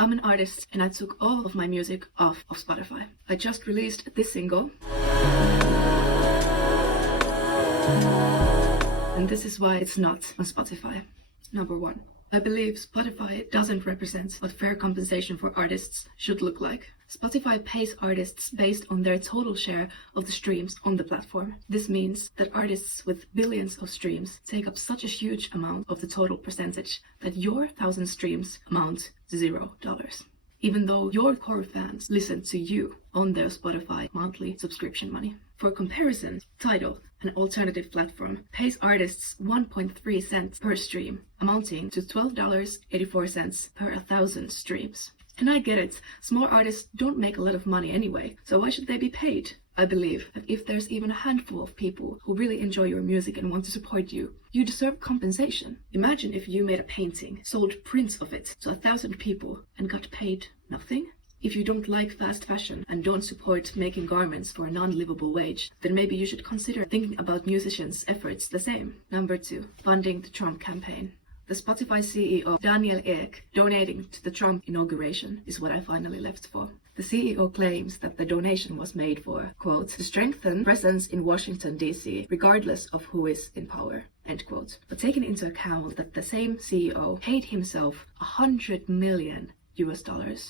I'm an artist and I took all of my music off of Spotify. I just released this single. And this is why it's not on Spotify. Number 1. I believe Spotify doesn't represent what fair compensation for artists should look like. Spotify pays artists based on their total share of the streams on the platform. This means that artists with billions of streams take up such a huge amount of the total percentage that your 1,000 streams amount to $0. Even though your core fans listen to you on their Spotify monthly subscription money. For comparison, Tidal, an alternative platform, pays artists 1.3 cents per stream, amounting to $12.84 per 1,000 streams. And I get it, small artists don't make a lot of money anyway, so why should they be paid? I believe that if there's even a handful of people who really enjoy your music and want to support you, you deserve compensation. Imagine if you made a painting, sold prints of it to 1,000 people, and got paid nothing? If you don't like fast fashion and don't support making garments for a non-livable wage, then maybe you should consider thinking about musicians' efforts the same. Number 2. Funding the Trump campaign. The Spotify CEO Daniel Ek donating to the Trump inauguration is what I finally left for. The CEO claims that the donation was made for, quote, to strengthen presence in Washington, D.C., regardless of who is in power, end quote. But taking into account that the same CEO paid himself $100 million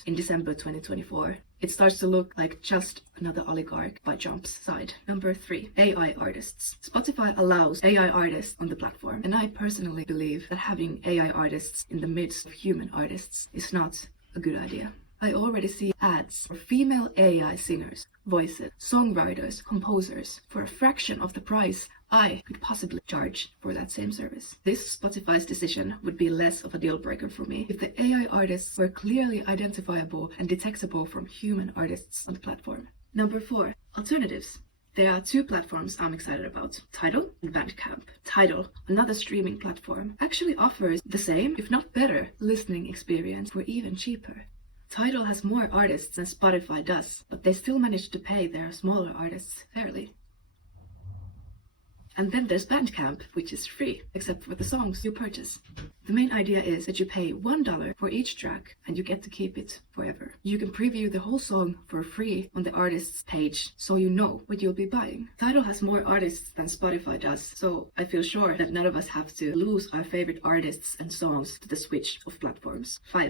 in December 2024, it starts to look like just another oligarch by Trump's side. Number 3. AI artists. Spotify allows AI artists on the platform, and I personally believe that having AI artists in the midst of human artists is not a good idea. I already see ads for female AI singers, voices, songwriters, composers for a fraction of the price I could possibly charge for that same service. This Spotify's decision would be less of a deal breaker for me if the AI artists were clearly identifiable and detectable from human artists on the platform. Number 4. Alternatives. There are 2 platforms I'm excited about, Tidal and Bandcamp. Tidal, another streaming platform, actually offers the same, if not better, listening experience for even cheaper. Tidal has more artists than Spotify does, but they still manage to pay their smaller artists fairly. And then there's Bandcamp, which is free, except for the songs you purchase. The main idea is that you pay $1 for each track, and you get to keep it forever. You can preview the whole song for free on the artist's page, so you know what you'll be buying. Tidal has more artists than Spotify does, so I feel sure that none of us have to lose our favorite artists and songs to the switch of platforms. 5.